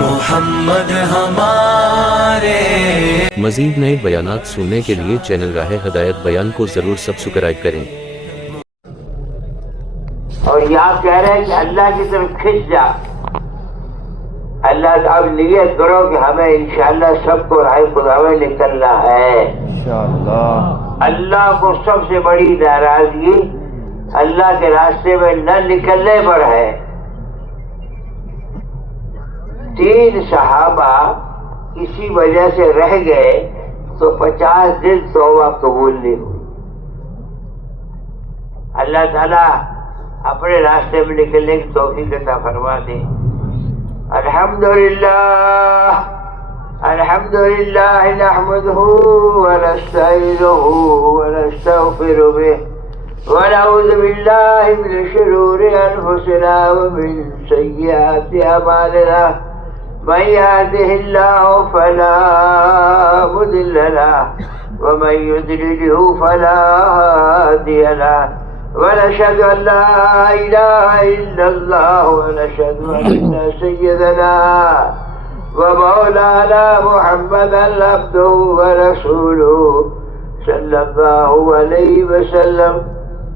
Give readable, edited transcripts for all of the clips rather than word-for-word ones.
محمد ہمارے. مزید نئے بیانات سننے کے لیے چینل راہ ہدایت بیان کو ضرور سبسکرائب کریں. اور یہاں کہہ رہے ہیں کہ اللہ کی طرف کھنچ جا. اللہ اب نیت کرو کہ ہمیں انشاءاللہ سب کو راہ خدا میں نکلنا ہے انشاءاللہ. اللہ کو سب سے بڑی ناراضگی اللہ کے راستے میں نہ نکلنے پر ہے. 3 صحابہ کسی وجہ سے رہ گئے تو 50 دن توبہ قبول نہیں ہوئی. اللہ تعالیٰ اپنے راستے میں نکلنے کی توفیق عطا فرما دے. الحمدللہ الحمدللہ نحمده ونستعینه ونستغفر به ونعوذ باللہ من شرور انفسنا ومن سیئات اعمالنا. من يهده الله فلا مضل له ومن يضلله فلا هادي له. ونشهد أن لا إله إلا الله ونشهد أن سيدنا ومولانا محمدا عبده ورسوله صلى الله عليه وسلم.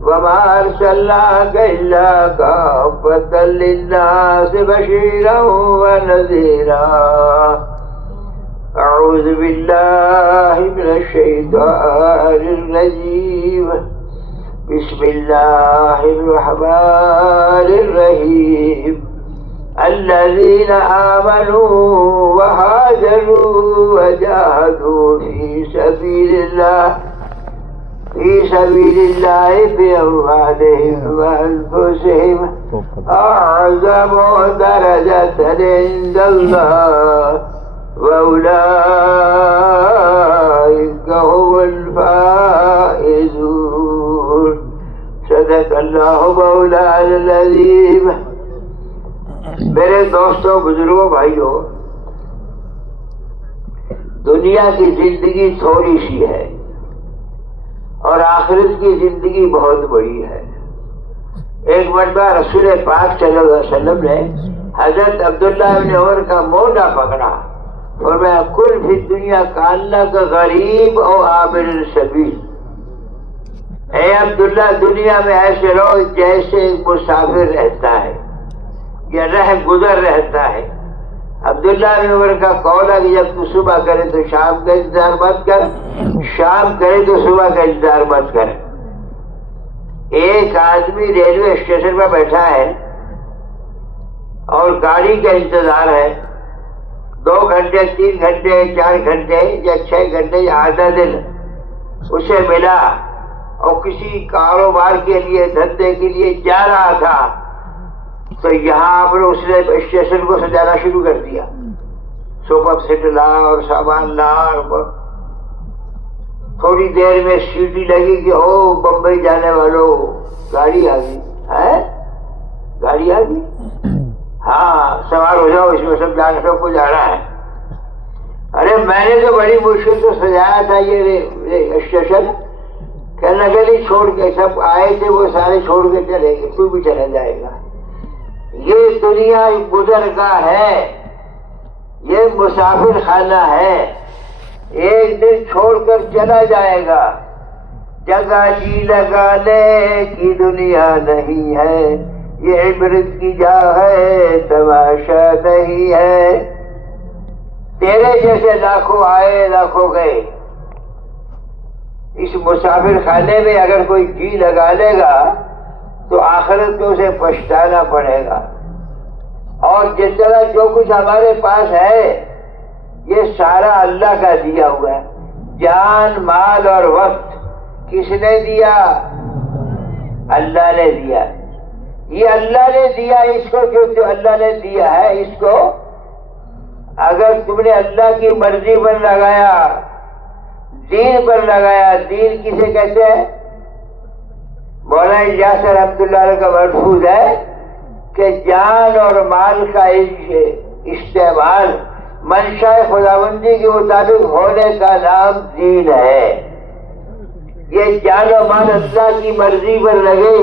وما أرسلناك إلا كافة للناس بشيرا ونذيرا. أعوذ بالله من الشيطان الرجيم. بسم الله الرحمن الرحيم. الذين آمنوا وهاجروا وجاهدوا في سبيل الله بأموالهم وأنفسهم أعظم درجة عند الله وأولئك هم الفائزون. صدق اللہ مولانا العظیم. میرے دوستوں، بزرگوں، بھائیوں، دنیا کی زندگی تھوڑی سی ہے اور آخرت کی زندگی بہت بڑی ہے. ایک مرتبہ رسول پاک صلی اللہ علیہ وسلم نے حضرت عبداللہ بن عمر کا موڈا پکڑا اور میں کل بھی دنیا کاننا کا غریب اور عابر السبیل. اے عبداللہ، دنیا میں ایسے رہو جیسے ایک مسافر رہتا ہے یا رہ گزر رہتا ہے. عبداللہ بن عمر کا قول ہے کہ جب تو صبح کرے تو شام کا انتظار مت کر، شام کرے تو صبح کا انتظار مت کر. ایک آدمی ریلوے اسٹیشن پر بیٹھا ہے اور گاڑی کا انتظار ہے. 2 گھنٹے، 3 گھنٹے، 4 گھنٹے یا 6 گھنٹے یا آدھا دن اسے ملا اور کسی کاروبار کے لیے، دھندے کے لیے جا رہا تھا تو یہاں پر اس نے اسٹیشن کو سجانا شروع کر دیا. صوفہ سیٹ لا اور سامان لا. اور تھوڑی دیر میں سیٹی لگی کہ او بمبئی جانے والوں گاڑی آ گئی ہے، گاڑی آ گئی، ہاں سوار ہو جاؤ، اس میں سب کو جانا ہے. ارے میں نے تو بڑی مشکل سے سجایا تھا یہ اسٹیشن. کہنے لگے نہیں، چھوڑ کے سب آئے تھے وہ سارے چھوڑ کے چلے گئے، تو بھی چلا جائے گا. یہ دنیا گزرگاہ ہے، یہ مسافر خانہ ہے، ایک دن چھوڑ کر چلا جائے گا. جگہ جی لگانے کی دنیا نہیں ہے، یہ عبرت کی جا ہے، تماشا نہیں ہے. تیرے جیسے لاکھوں آئے لاکھوں گئے. اس مسافر خانے میں اگر کوئی جی لگا لے گا تو آخرت میں اسے پچھتانا پڑے گا. اور جس طرح جو کچھ ہمارے پاس ہے یہ سارا اللہ کا دیا ہوا ہے. جان، مال اور وقت کس نے دیا؟ اللہ نے دیا. یہ اللہ نے دیا. اس کو جو اللہ نے دیا ہے، اس کو اگر تم نے اللہ کی مرضی پر لگایا، دین پر لگایا. دین کسے کہتے ہیں؟ مولانا یاسر رحمۃ اللہ علیہ کا ملفوظ ہے کہ جان اور مال کا استعمال منشاء خداوندی کے مطابق ہونے کا نام دین ہے. یہ جان و مال اللہ کی مرضی پر لگے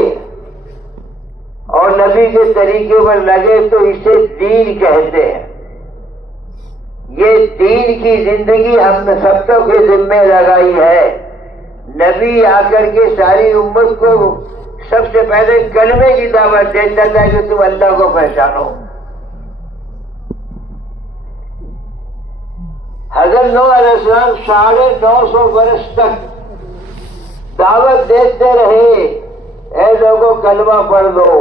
اور نبی کے طریقے پر لگے تو اسے دین کہتے ہیں. یہ دین کی زندگی ہم نے سب کے ذمہ لگائی ہے. نبی آ کر کے ساری امت کو سب سے پہلے کلمے کی دعوت دیتا تھا کہ تم اللہ کو پہچانو. حضرت نوح علیہ السلام 950 برس تک دعوت دیتے رہے، اے لوگوں کلمہ پڑھ دو،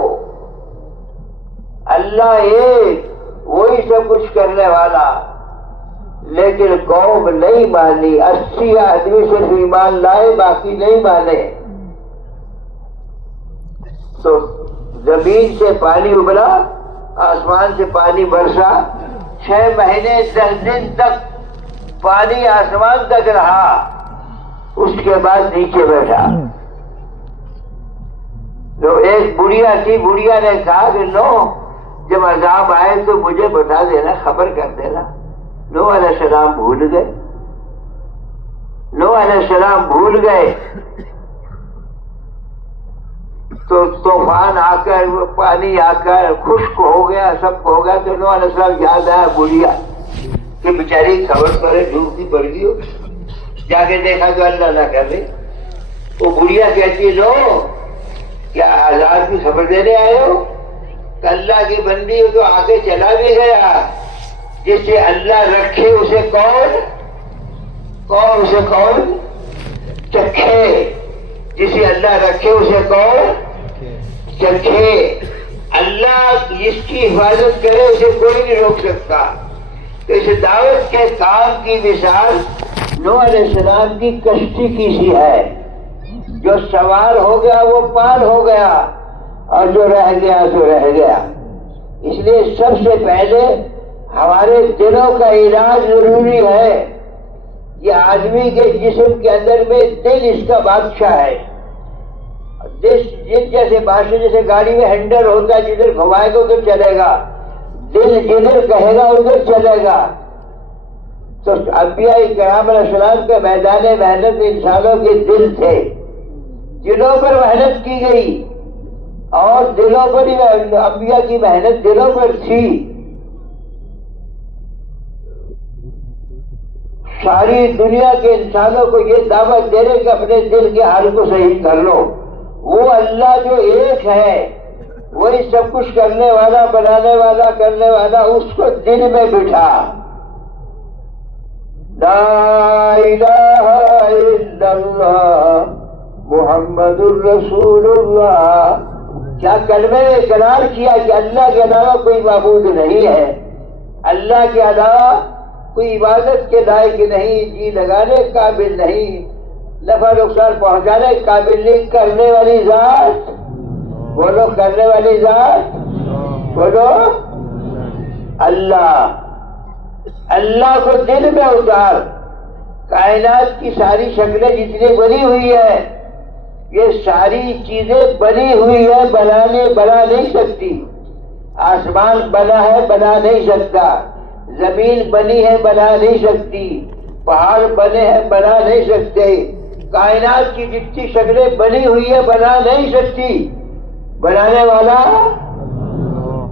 اللہ ایک، وہی سب کچھ کرنے والا. لیکن قوم نہیں مانی. 80 آدمی صرف ایمان لائے، باقی نہیں مانے. تو زمین سے پانی ابلا، آسمان سے پانی برسا، 6 مہینے 10 دن تک پانی آسمان تک رہا، اس کے بعد نیچے بیٹھا. تو ایک بڑھیا تھی، بڑھیا نے کہا کہ نو جب عذاب آئے تو مجھے بتا دینا، خبر کر دینا. نوح علیہ السلام بھول گئے. نوح علیہ السلام بھول گئے تو طوفان آ کر، پانی آ کر خشک ہو گیا، سب ہو گیا. تو نوح علیہ السلام یاد آیا بڑھیا کہ بیچاری خبر پڑے ڈوبتی پڑ گئی ہو. جا کے دیکھا تو اللہ نہ کر رہے. وہ بڑھیا کہتی ہے لو کیا آزاد کی خبر دینے آئے ہو؟ کہ اللہ کی بندی ہو تو آگے چلا بھی گیا. جسے اللہ رکھے اسے کون چکھے. جسے اللہ رکھے اسے کون چکھے. اللہ جس کی حفاظت کرے اسے کوئی نہیں روک سکتا. تو اس دعوت کے کام کی مثال نوح علیہ السلام کی کشتی کی سی ہے. جو سوار ہو گیا وہ پار ہو گیا، اور جو رہ گیا تو رہ گیا. اس لیے سب سے پہلے ہمارے دلوں کا علاج ضروری ہے. یہ آدمی کے جسم کے اندر میں دل اس کا بادشاہ ہے. دل جیسے بادشاہ، جیسے گاڑی میں ہینڈل ہوتا ہے، جدھر گھمائے گا ادھر چلے گا، دل جدھر کہے گا ادھر چلے گا. تو انبیاء کرام علیہ السلام کے میدان محنت انسانوں کے دل تھے، دلوں پر محنت کی گئی، اور دلوں پر ہی انبیاء کی محنت دلوں پر تھی. ساری دنیا کے انسانوں کو یہ دعوت دے رہے کہ اپنے دل کے حال کو صحیح کر لو. وہ اللہ جو ایک ہے، وہی سب کچھ کرنے والا، بنانے والا، کرنے والا، اس کو دل میں بٹھا. لا الہ الا اللہ محمد الرسول اللہ. کیا کلمے میں اقرار کیا کہ اللہ کے علاوہ کوئی معبود نہیں ہے، اللہ کے علاوہ کوئی عبادت کے لائق نہیں، جی لگانے قابل نہیں، نفع نقصان پہنچانے قابل نہیں. کرنے والی ذات بولو، کرنے والی ذات بولو اللہ. اللہ کو دل میں اتار. کائنات کی ساری شکلیں جتنی بنی ہوئی ہے، یہ ساری چیزیں بنی ہوئی ہے، بنا نہیں سکتی. آسمان بنا ہے، بنا نہیں سکتا. زمین بنی ہے، بنا نہیں سکتی. پہاڑ بنے ہیں، بنا نہیں سکتے. کائنات کی جتنی شکلیں بنی ہوئی ہے، بنا نہیں سکتی. بنانے والا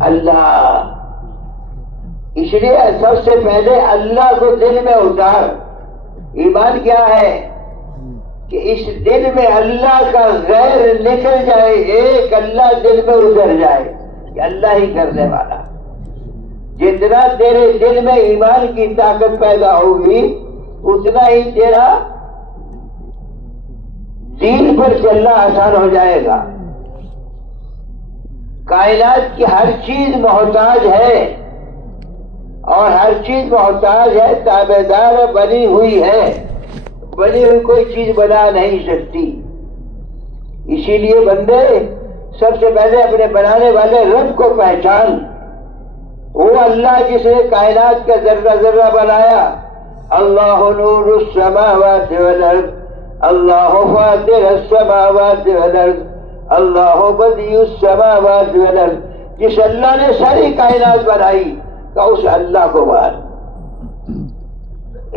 اللہ. اس لیے سب سے پہلے اللہ کو دل میں اتار. ایمان کیا ہے کہ اس دل میں اللہ کا غیر نکل جائے، ایک اللہ دل میں اتر جائے کہ اللہ ہی کرنے والا. جتنا تیرے دل میں ایمان کی طاقت پیدا ہوگی، اتنا ہی تیرا دین پر چلنا آسان ہو جائے گا. کائنات کی ہر چیز محتاج ہے، اور ہر چیز محتاج ہے، تابعدار بنی ہوئی ہے. بنی ہوئی کوئی چیز بنا نہیں سکتی. اسی لیے بندے سب سے پہلے اپنے بنانے والے رب کو پہچان. وہ اللہ جس نے کائنات کا ذرہ ذرہ بنایا. اللہ نور السماوات والارض، اللہ فاطر السماوات والارض، اللہ بدیع السماوات والارض. جس اللہ نے ساری کائنات بنائی کہ اس اللہ کو مان.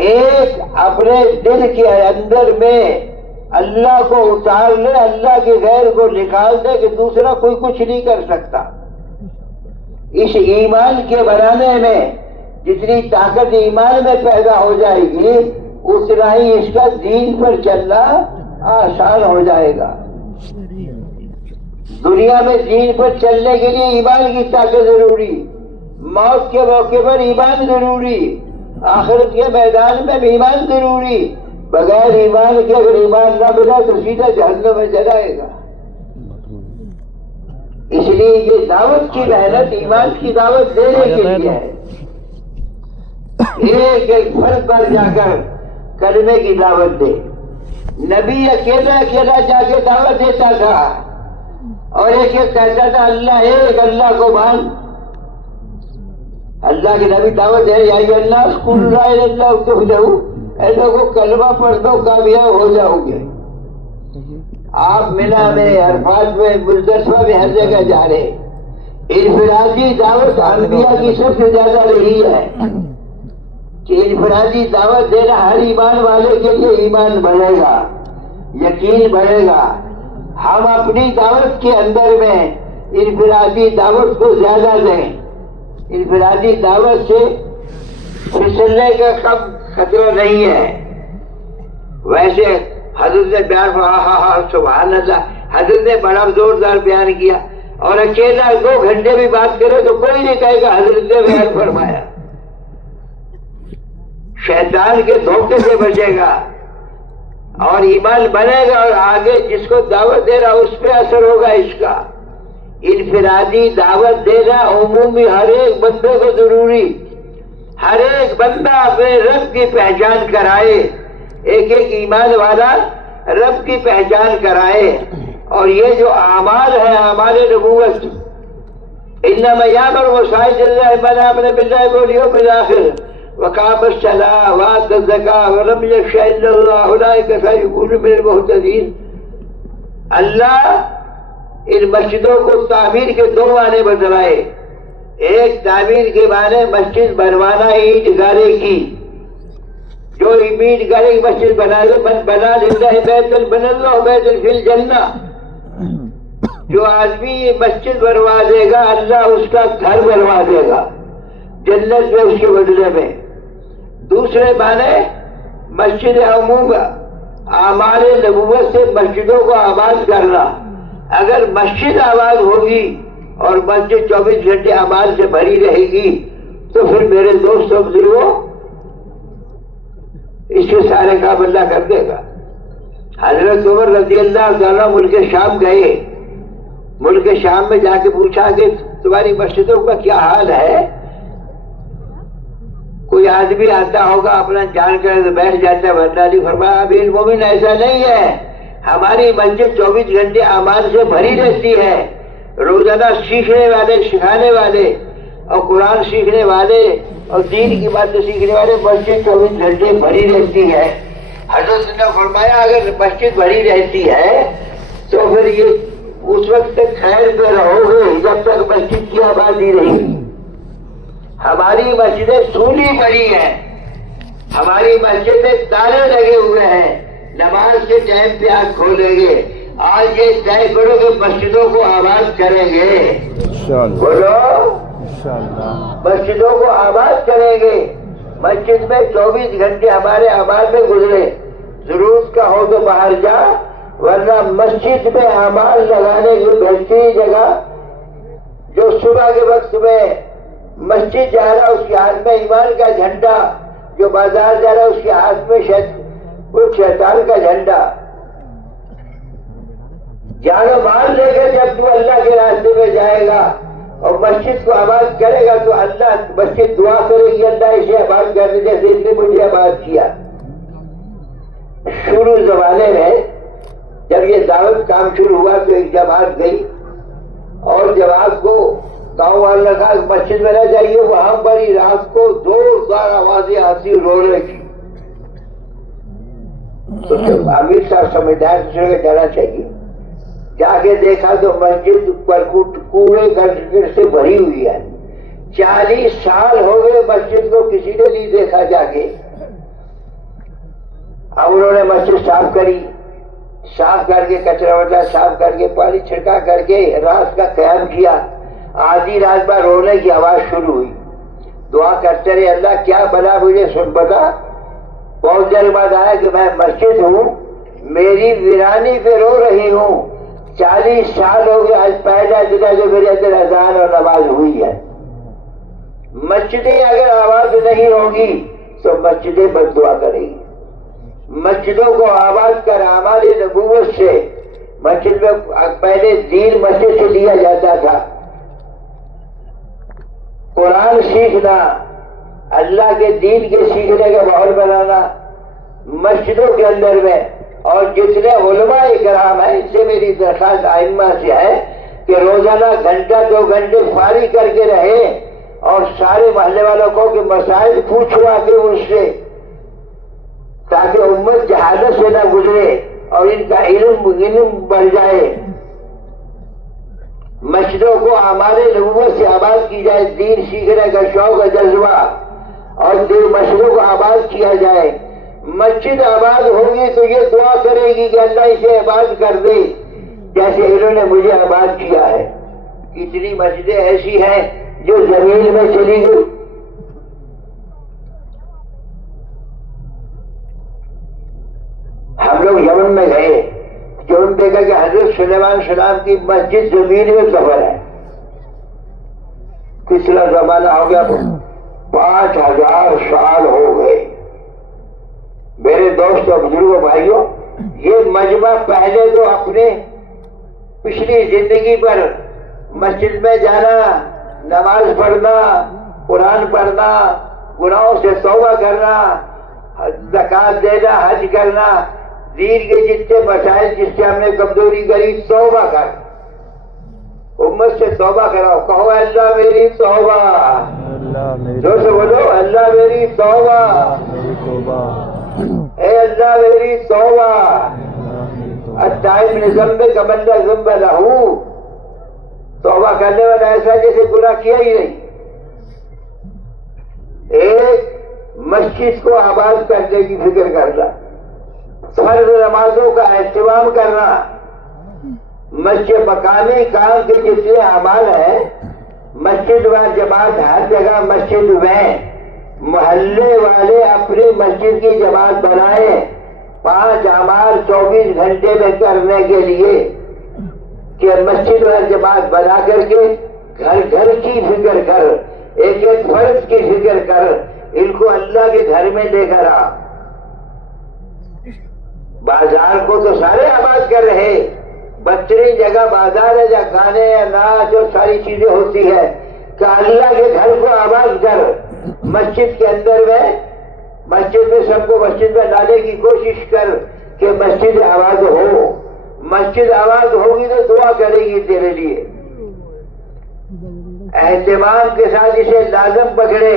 ایک اپنے دل کے اندر میں اللہ کو اتار لے، اللہ کے غیر کو نکال دے کہ دوسرا کوئی کچھ نہیں کر سکتا. اس ایمان کے بنانے میں جتنی طاقت ایمان میں پیدا ہو جائے گی اتنا ہی اس کا دین پر چلنا آسان ہو جائے گا. دنیا میں دین پر چلنے کے لیے ایمان کی طاقت ضروری، موت کے موقع پر ایمان ضروری، آخرت کے میدان میں بھی ایمان ضروری. بغیر ایمان کے اگر ایمان نہ ملا تو سیدھا جہنم میں جلائے گا. اس لیے یہ دعوت کی محنت ایمان کی دعوت دینے کے لیے ہے. ایک ایک فرد پر جا کر کلمے کی دعوت دے. نبی اکیلا اکیلا جا کے دعوت دیتا تھا اور ایک ایک کہتا تھا اللہ ایک، اللہ کو مان. اللہ کے نبی دعوت دے یا اللہ کل لا الہ الا اللہ تفلحوا، اے لوگوں کلمہ پڑھ دو کامیاب ہو جاؤ گے. آپ منا میں، عرفات میں، مزدلفہ میں ہر جگہ جا رہے. انفرادی دعوت انبیاء کی سب سے زیادہ رہی ہے کہ انفرادی دعوت دینا ہر ایمان والے کے لیے ایمان بڑھے گا، یقین بڑھے گا. ہم اپنی دعوت کے اندر میں انفرادی دعوت کو زیادہ دیں. انفرادی دعوت سے پھسلنے کا کم خطرہ نہیں ہے. ویسے حضرت نے بیان سبحان اللہ، حضرت نے بڑا زوردار بیان کیا اور اکیلا 2 گھنٹے بھی بات کرے تو کوئی نہیں کہے گا حضرت نے بیان فرمایا. شیطان کے دھوکے سے بچے گا اور ایمان بنے گا اور آگے جس کو دعوت دے رہا اس پہ اثر ہوگا اس کا. انفرادی دعوت دینا عمومی ہر ایک بندے کو ضروری. ہر ایک بندہ اپنے رب کی پہچان کرائے، ایک ایک ایمان والا رب کی پہچان کرائے. اور یہ جو اعمال ہے اعمال نبوت، انما یامر مساجد اللہ من آمن باللہ والیوم الآخر وقام الصلاۃ وآتى الزکاۃ ولم یخش الا اللہ اولئک سیکونون من المہتدین. اللہ ان مسجدوں کو تعمیر کے 2 معنی بتلائے. ایک تعمیر کے معنی مسجد بنوانا اینٹ گارے کی، جو اینٹ گارے کی مسجد بنا للہ بیت بن اللہ بیت فی الجنہ. جو آدمی یہ مسجد بنوا دے گا اللہ اس کا گھر بنوا دے گا جنت میں اس کے بدلے میں. دوسرے معنی مسجد عموم اعمال نبوت سے مسجدوں کو آباد کرنا. اگر مسجد آباد ہوگی اور مسجد 24 گھنٹے اعمال سے بھری رہے گی تو پھر میرے دوست بزرگوں اس کے سارے کام اللہ کر دے گا. حضرت عمر رضی اللہ عنہ ملک شام گئے. ملک شام میں جا کے پوچھا کہ تمہاری مسجدوں کا کیا حال ہے. کوئی آدمی آتا ہوگا اپنا جان کر بیٹھ جاتا ہے، ورنہ نہیں. فرمایا امیر مومن ایسا نہیں ہے، ہماری مسجد 24 گھنٹے اعمال سے بھری رہتی ہے. روزانہ سیکھنے والے، سکھانے والے اور قرآن سیکھنے والے اور دین کی باتیں سیکھنے والے مسجد 24 گھنٹے بھری رہتی ہے. حضرت نے فرمایا اگر مسجد بھری رہتی ہے تو پھر یہ اس وقت تک خیر پہ رہو گے جب تک مسجد کی آبادی رہی. ہماری مسجدیں سونی پڑی ہیں، ہماری مسجد میں تالے لگے ہوئے ہیں. نماز کے ٹائم پہ آپ کھولیں گے. آج یہ طے کرو کہ مسجدوں کو آباد کریں گے. بولو مسجدوں کو آباد کریں گے. مسجد میں 24 گھنٹے ہمارے آباد میں گزرے. ضرورت کا ہو تو باہر جا، ورنہ مسجد میں اعمال لگانے کی بہترین جگہ جو صبح کے وقت میں مسجد جا رہا اس کے ہاتھ میں ایمان کا جھنڈا، جو بازار جا رہا اس کے ہاتھ میں شیطان کا جھنڈا. جان و مال لے کر جب تو اللہ کے راستے میں جائے گا اور مسجد کو آباد کرے گا تو اللہ مسجد دعا کرے گی اللہ اسے آباد کرنے جیسے اس نے مجھے آباد کیا. شروع زمانے میں جب یہ دعوت کام شروع ہوا تو ایک جماعت گئی اور جماعت کو گاؤں والوں نے کہا مسجد میں نہ جائیے، وہاں بڑی رات کو زوردار آوازیں آتی رونے کی. تو امیر صاحب سمجھدار دوسرے کو جانا چاہیے. جا کے دیکھا تو مسجد پر کوڑے گرد سے بھری ہوئی ہے. 40 سال ہو گئے مسجد کو کسی نے نہیں دیکھا جا کے. اب انہوں نے مسجد صاف کری، صاف کر کے کچرا وچرا صاف کر کے پانی چھڑکا کر کے رات کا قیام کیا. آدھی رات بعد رونے کی آواز شروع ہوئی. دعا کرتے رہے اللہ کیا بنا مجھے سن بتا. بہت دیر بعد آیا کہ میں مسجد ہوں, میری ویرانی پہ رو رہی ہوں, 40 سال ہو گئے, آج پہلا دن ہے جو میرے اندر اذان اور نماز ہوئی ہے. مسجدیں اگر آباد نہیں ہوگی تو مسجدیں بد دعا کریں گی. مسجدوں کو آباد کر اعمال نبوت سے. مسجد میں پہلے دین مسجد سے لیا جاتا تھا. قرآن سیکھنا, اللہ کے دین کے سیکھنے کا ماحول بنانا مسجدوں کے اندر میں. اور جتنے علماء کرام ہیں ان سے میری درخواست ائمہ سے ہے کہ روزانہ گھنٹہ 2 گھنٹے فارغ کر کے رہے اور سارے محلے والوں کو کہ مسائل پوچھوا کے ان سے, تاکہ امت جہالت سے نہ گزرے اور ان کا علم بڑھ جائے. مسجدوں کو اعمال نبوت سے آباد کی جائے, دین سیکھنے کا شوق و جذبہ, اور مسجدوں کو آباد کیا جائے. مسجد آباد ہوگی تو یہ دعا کرے گی کہ اللہ اسے آباد کر دے جیسے انہوں نے مجھے آباد کیا ہے. کتنی مسجدیں ایسی ہیں جو زمین میں چلی گئی. ہم لوگ یمن میں گئے جو ان دیکھا کہ حضرت سلیمان السلام کی مسجد زمین میں قبر ہے. پچھلا زمانہ ہو گیا, 5000 سال ہو گئے. میرے دوست اور بزرگوں بھائیوں, یہ مجمع پہلے تو اپنے پچھلی زندگی پر مسجد میں جانا, نماز پڑھنا, قرآن پڑھنا, گناہوں سے توبہ کرنا, زکات دینا, حج کرنا, دین کے جتنے مسائل جس سے ہم نے کمزوری کری توبہ کر, امت سے توبہ کراؤ. کہو اللہ میری توبہ, جو سے بولو اللہ میری توبہ, اے اللہ میری توبہ. التائب من ذنب کمن لا ذنب لہ, توبہ کرنے والا ایسا جیسے گناہ کیا ہی نہیں. ایک مسجد کو آباد کرنے کی فکر کرنا, فرض نمازوں کا اہتمام کرنا, مسجد مقامی کام کے جتنے اعمال ہیں, مسجد و جماعت ہر جگہ مسجد میں, محلے والے اپنی مسجد کی جماعت بنائیں 5 اعمال 24 گھنٹے میں کرنے کے لیے, کہ مسجد و جماعت بنا کر کے گھر گھر کی فکر کر, ایک ایک فرض کی فکر کر, ان کو اللہ کے گھر میں لے کر آ. بازار کو تو سارے آباد کر رہے, بہترین جگہ بازار ہے جہاں گانے یا ناچ اور ساری چیزیں ہوتی ہے, کہ اللہ کے گھر کو آباد کر. مسجد کے اندر میں, مسجد میں سب کو مسجد میں لانے کی کوشش کر کہ مسجد آباد ہو. مسجد آباد ہوگی تو دعا کرے گی تیرے لیے. اہتمام کے ساتھ اسے لازم پکڑے,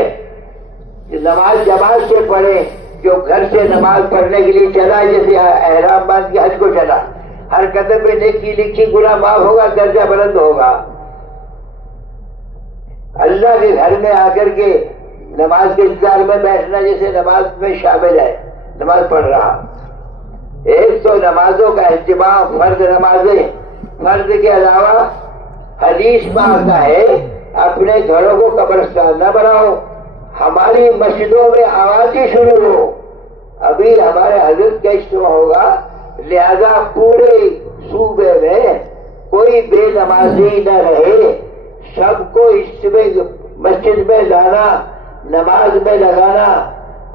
نماز جماعت سے پڑھے. جو گھر سے نماز پڑھنے کے لیے چلا, جیسے احرام باندھ کے حج کو چلا, ہر قدم پہ نیکی لکھی, گناہ معاف ہوگا, درجہ بلند ہوگا. اللہ کے گھر میں آ کر کے نماز کے انتظار میں بیٹھنا جیسے نماز میں شامل ہے, نماز پڑھ رہا. ایک تو نمازوں کا اہتمام, فرض نمازیں. فرض کے علاوہ حدیث میں آتا ہے اپنے گھروں کو قبرستان نہ بناؤ. ہماری مسجدوں میں آوازیں شروع ہو. ابھی ہمارے حضرت کا اجتماع ہوگا, لہذا پورے صوبے میں کوئی بے نمازی نہ رہے. سب کو مسجد میں لانا, نماز میں لگانا,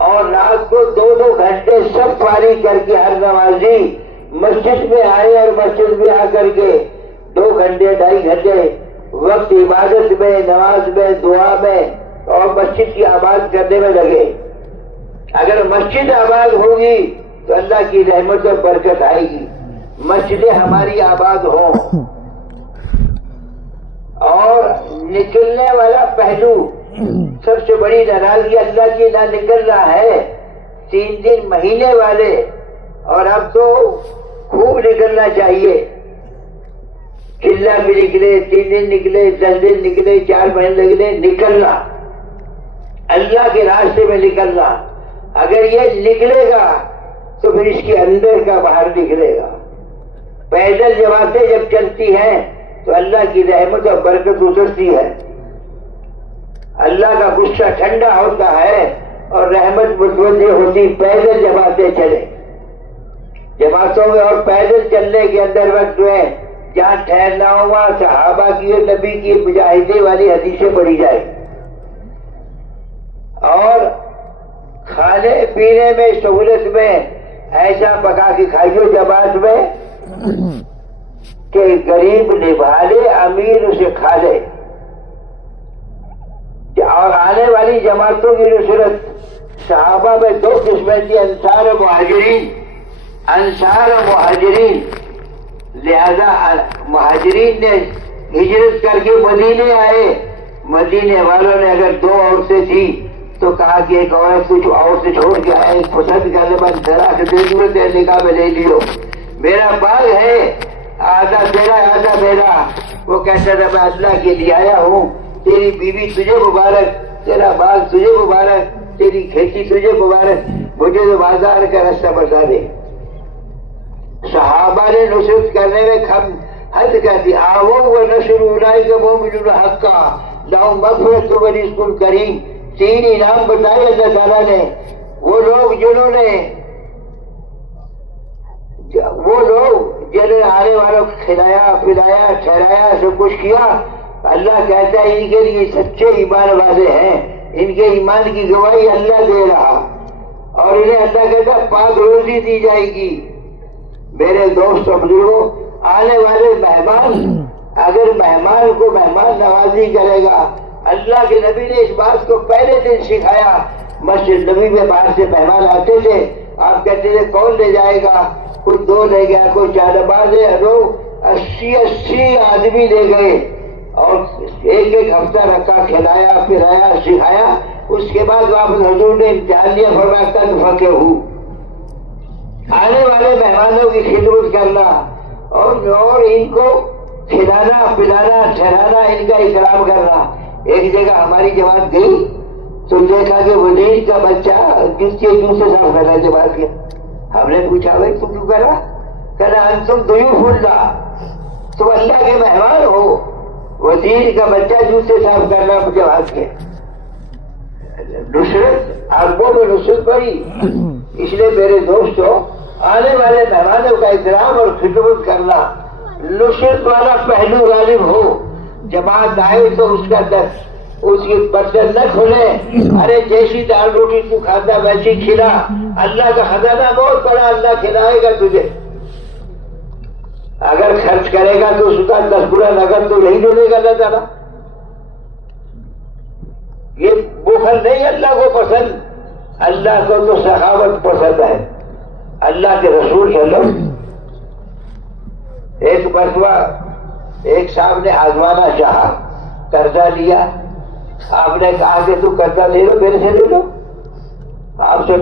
اور رات کو 2 گھنٹے سب فارغ کر کے ہر نمازی مسجد میں آئے اور مسجد میں آ کر کے 2 گھنٹے 2.5 گھنٹے وقت عبادت میں, نماز میں, دعا میں اور مسجد کی آباد کرنے میں لگے. اگر مسجد آباد ہوگی تو اللہ کی رحمت اور برکت آئے گی. مسجدیں ہماری آباد ہوں. اور نکلنے والا پہلو, سب سے بڑی ناراضگی اللہ کی نہ نکل رہا ہے. 3 دن مہینے والے, اور اب تو خوب نکلنا چاہیے. چلا بھی نکلے, 3 دن نکلے, 10 دن نکلے, 4 مہینے نکلے, نکلنا اللہ کے راستے میں نکلنا. اگر یہ نکلے گا تو پھر اس کے اندر کا باہر نکلے گا. پیدل جماعتیں جب چلتی ہیں تو اللہ کی رحمت اور برکت اترتی ہے. اللہ کا غصہ ٹھنڈا ہوتا ہے اور رحمت متوجہ ہوتی پیدل جماعتیں چلے. جماعتوں میں اور پیدل چلنے کے اندر وقت جو ہے جہاں ٹھہرنا ہو وہاں صحابہ کی اور نبی کی مجاہدے والی حدیثیں پڑھی جائے. اور کھانے پینے میں سہولت میں ایسا پکا کے کھائیو جماعت میں کہ غریب نبھا لے امیر اسے کھا لے. اور آنے والی جماعتوں کی نصرت صحابہ میں دو قسمیں تھی، انصار و مہاجرین. انصار و مہاجرین، لہذا مہاجرین نے ہجرت کر کے مدینے آئے. مدینے والوں نے اگر دو عورتیں تھی تو کہا کہ ایک عورت کچھ عورت سے چھوڑ کے آئے، پسند کرنے بعد ذرا سے دے دوں تیرے نکاح میں لے لیو، میرا باغ ہے آدھا تیرا آدھا میرا. وہ کہتا تھا میں اللہ کے لیے آیا ہوں، تیری بیوی تجھے مبارک، تیرا باغ تجھے مبارک، تیری کھیتی تجھے مبارک، مجھے تو بازار کا راستہ بتا دے. صحابہ نے نصرت کرنے میں حد کر دی. آو و نصر اولئک المؤمنون حقا لهم مغفرۃ و رزق کریم. تین انعام بتائے اللہ تعالیٰ نے. وہ لوگ جنہوں نے آنے والوں کو کھلایا پلایا ٹھہرایا سب کچھ کیا، اللہ کہتا ہے ان کے لیے سچے ایمان والے ہیں، ان کے ایمان کی گواہی اللہ دے رہا اور انہیں اللہ کہتا ہے پاک روزی دی جائے گی. میرے دوست اور بزرگوں، آنے والے مہمان اگر مہمان کو مہمان نوازی کرے گا، اللہ کے نبی نے اس بات کو پہلے دن سکھایا. مسجد نبی میں باہر سے مہمان آتے تھے، آپ کہتے تھے کون لے جائے گا؟ کوئی دو لے گیا، کوئی چار باز ہے، لوگ 80 آدمی لے گئے اور ایک ہفتہ رکھا، کھلایا پلایا سکھایا. اس کے بعد واپس حضور نے امتحان لیا، فرمایا کل فقہ ہوں. آنے والے مہمانوں کی خدمت کرنا اور ان کو کھلانا پلانا ٹھہرانا، ان کا اکرام کرنا. ایک جگہ ہماری جماعت گئی تو دیکھا کہ وزیر کا بچہ جس کے دوسرے سال پہلا جماعت کیا. ہم نے پوچھا بھائی تم کیوں کر رہا؟ کہنا انتم ضیوف اللہ، تم اللہ کے مہمان ہو. وزیر کا بچہ دوسرے صاحب کرنا جماعت کے. نصرت عربوں میں نصرت پڑی. اس لیے میرے دوستوں، آنے والے مہمانوں کا احترام اور خدمت کرنا، نصرت والا پہلو غالب ہو. جماعت آئے تو اس کا اس کی برتن نہ کھلے، ارے جیسی دال روٹی تو کھاتا ویسی کھلا، اللہ کا خزانہ بہت بڑا، اللہ کھلائے گا تجھے. اگر خرچ کرے گا تو اس کا 10 گنا نقد تو نہیں دے گا اللہ تعالیٰ. یہ بخل نہیں اللہ کو پسند، اللہ کو تو سخاوت پسند ہے. اللہ کے رسول صلی اللہ علیہ وسلم ایک مرتبہ ایک صاحب نے آزمانا چاہا، قرضہ لیا. آپ نے کہا کہ تو قرضہ لے لو، میرے سے لے لو. آپ سے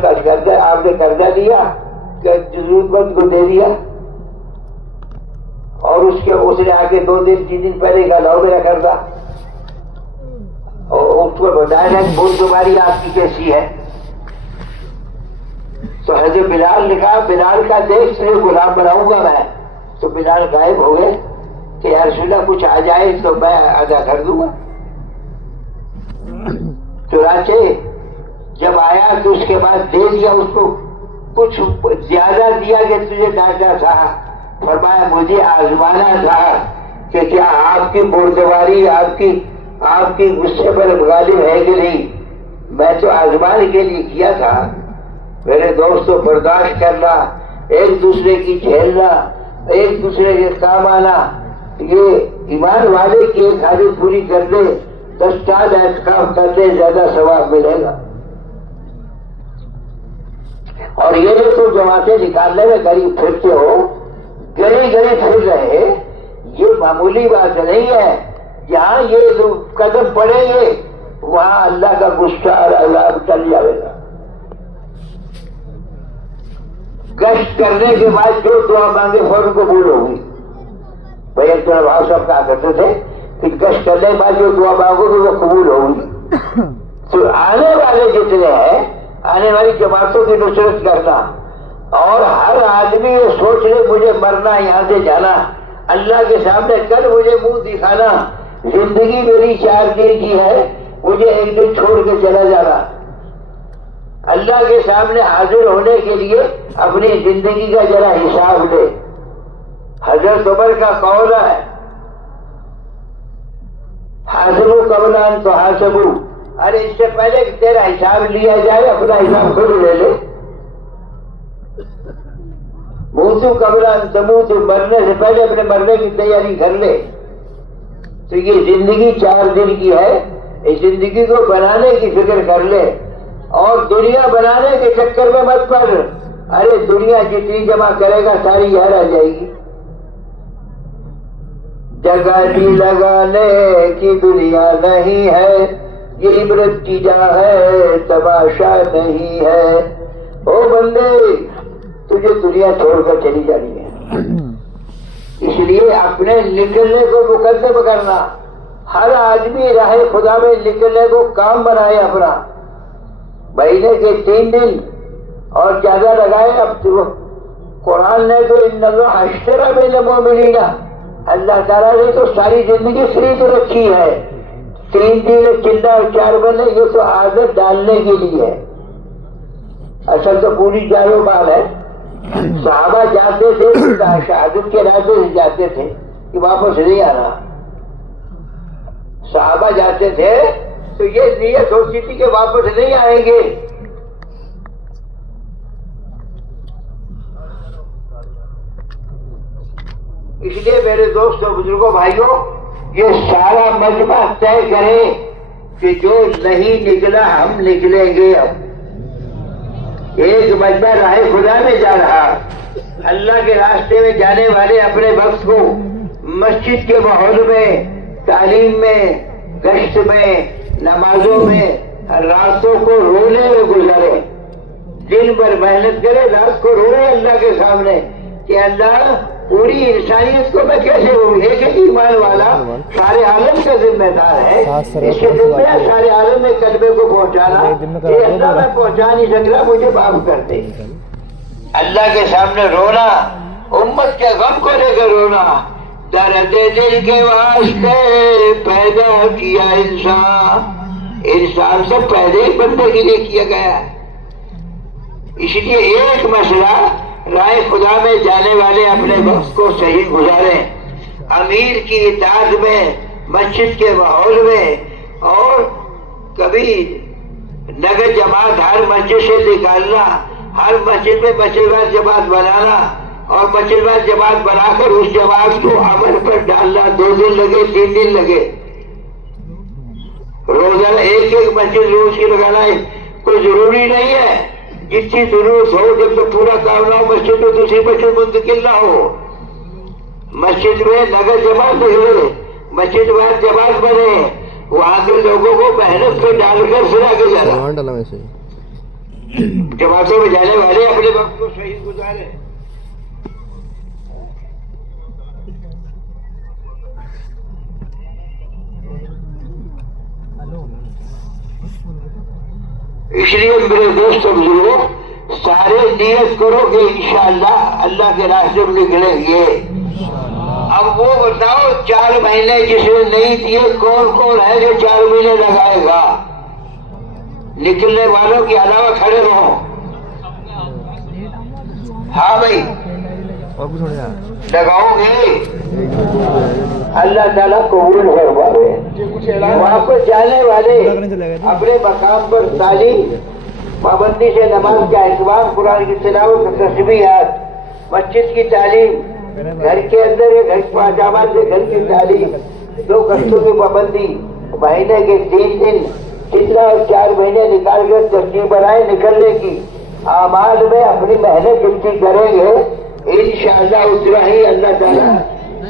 آپ نے قرضہ لیا کہ ضرورت مند کو دے دیا اور اس نے آگے 2 دن 3 دن پہلے کا لاؤ میرا قرضہ. اور اس کو بتایا کہ بول تمہاری آپ کی کیسی ہے. تو حضرت بلال نے کہا بلال کا دیش سے غلام بناؤں گا میں. تو بلال غائب ہو گئے کہ یا رسول اللہ کچھ آ جائے تو میں ادا کر دوں گا. چنانچہ جب آیا تو اس کے بعد دے دیا، اس کو کچھ زیادہ دیا کہ تجھے ڈانٹا تھا. فرمایا مجھے آزمانا تھا کہ کیا آپ کی بردباری آپ کی غصے پر غالب ہے کہ نہیں. میں تو آزمانے کے لیے کیا تھا. میرے دوستوں، برداشت کرنا، ایک دوسرے کی جھیلنا، ایک دوسرے کے کام آنا، یہ ایمان والے کی ایک حاجت پوری کر دے 10 سال اعتکاف کرتے زیادہ ثواب ملے گا. اور یہ تو جماعتیں نکالنے میں غریب پھرتے ہو، گلی پھر رہے، یہ معمولی بات نہیں ہے. جہاں یہ قدم پڑیں گے وہاں اللہ کا غصہ اور عذاب چل جائے گا. گشت کرنے کے بعد جو دعا مانگے فوراً قبول ہوگی. بھائی ایک طرح بھاؤ صاحب کہا کرتے تھے کہ گشت کرنے کے بعد جو دعا مانگو گے وہ قبول ہوگی. تو آنے والے جتنے ہیں، آنے والی جماعتوں کی نصرت کرنا، اور ہر آدمی یہ سوچ لے مجھے مرنا یہاں سے جانا، اللہ کے سامنے کل مجھے منہ دکھانا. زندگی میری 4 دن کی ہے، مجھے ایک دن چھوڑ کے چلا جانا. اللہ کے سامنے حاضر ہونے کے لیے اپنی زندگی کا ذرا حساب لے. حضرت عمر کا قول ہے حاسبوا قبل ان تحاسبوا. ارے اس سے پہلے کہ تیرا حساب لیا جائے اپنا حساب خود لے لے. موتوا قبل ان تموتوا، مرنے سے پہلے اپنے مرنے کی تیاری کر لے. تو یہ زندگی 4 دن کی ہے، اس زندگی کو بنانے کی فکر کر لے اور دنیا بنانے کے چکر میں مت پڑ. ارے دنیا جتنی جمع کرے گا ساری یہاں آ جائے گی. جگہ بھی لگانے کی دنیا نہیں ہے، یہ عبرت کی جا ہے تماشا نہیں ہے. او بندے تجھے دنیا چھوڑ کر چلی جانی ہے، اس لیے اپنے نکلنے کو مقدم کرنا. ہر آدمی راہ خدا میں نکلنے کو کام بنائے اپنا. مہینے کے 3 دن اور زیادہ لگائے. اب تو قرآن نے تو ان اللہ اشترى بین المؤمنین، اللہ تعالیٰ نے تو ساری زندگی خرید رکھی ہے. 3 دن چلنا اور 4 بنے یہ تو عادت ڈالنے کے لیے ہے، اصل تو پوری جان و مال ہے. صحابہ جاتے تھے شہادت کے راستے سے جاتے تھے کہ واپس نہیں آنا. صحابہ جاتے تھے تو یہ نیت ہوتی تھی کہ واپس نہیں آئیں گے. اس لیے میرے دوستوں بزرگوں بھائیوں یہ سارا مجمع طے کرے کہ جو نہیں نکلا ہم نکلیں گے. اب ایک مجمع راہ خدا میں جا رہا، اللہ کے راستے میں جانے والے اپنے وقت کو مسجد کے ماحول میں، تعلیم میں، گشت میں، نمازوں میں، راتوں کو رونے میں گزارے. دن بھر محنت کرے، رات کو روئے اللہ کے سامنے کہ اللہ پوری انسانیت کو میں کیسے روؤں. ایک ایمان والا سارے عالم کا ذمہ دار ہے، اس کے ذمہ ہے سارے عالم میں کلمے کو پہنچانا. یہ اللہ میں پہنچا نہیں سک رہا، مجھے معاف کر دے. اللہ کے سامنے رونا، امت کے غم کو لے کر رونا. درد دل کے واسطے پیدا کیا انسان سے پیدا ہی بندے کے لیے کیا گیا ہے. اس لیے ایک مسئلہ راہ خدا میں جانے والے اپنے وقت کو صحیح گزاریں. امیر کی اطاعت میں، مسجد کے ماحول میں، اور کبھی نگر جماعت ہر مسجد سے نکالنا، ہر مسجد میں مسجد وار جماعت بنانا اور مسجد وار جماعت بنا کر اس جماعت کو عمل پر ڈالنا. 2 دن لگے 3 دن لگے. روزانہ ایک مسجد روز کی لگانا ہے کوئی ضروری نہیں ہے. جتنی ضرورت ہو، جب تک پورا کام نہ ہو مسجد میں دوسری مسجد منتقل نہ ہو. مسجد میں نگر جماعت نکلے، مسجد وار جماعت بنے، وہاں کے لوگوں کو محنت پہ ڈال کر سنا کے جانا. جماعتوں میں جانے والے اپنے وقت کو صحیح گزارے. اس لیے میرے دوست بزرگوں سارے نیت کرو کہ انشاءاللہ اللہ کے راستے میں نکلیں گے. اب وہ بتاؤ 4 مہینے جس نے نہیں دیے کون کون ہے جو 4 مہینے لگائے گا؟ نکلنے والوں کے علاوہ کھڑے رہو. ہاں بھائی لگاؤ گے، اللہ تعالیٰ قبول فرمائے. واپس جانے والے اپنے مقام پر تعلیم، پابندی سے نماز کا اہتمام، قرآن کی تلاوت، تسبیحات، مسجد کی تعلیم، گھر کے اندر گھر پاجامات سے گھر کی تعلیم، 2 گھنٹوں کی پابندی، مہینے کے 3 دن کتنا اور 4 مہینے نکال کر ترتیب بنائے نکلنے کی. اعمال میں اپنی محنت جتنی کریں گے انشاءاللہ اتنا ہی اللہ تعالیٰ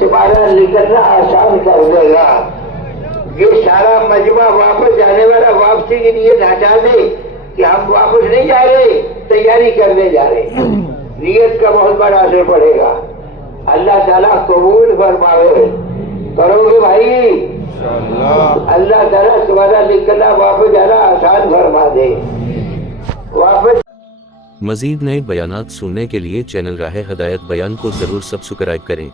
تمہارا نکلنا آسان کر دے گا. یہ سارا مجمع واپس جانے والا واپسی کے لیے ہٹا دے کہ ہم واپس نہیں جا رہے، تیاری کرنے جا رہے. نیت کا بہت بڑا اثر پڑے گا. اللہ تعالیٰ قبول فرمائے. کرو گے بھائی؟ اللہ تعالیٰ تمہارا نکلنا واپس جانا آسان فرما دے. واپس مزید نئے بیانات سننے کے لیے چینل راہ ہدایت بیان کو ضرور سبسکرائب کریں.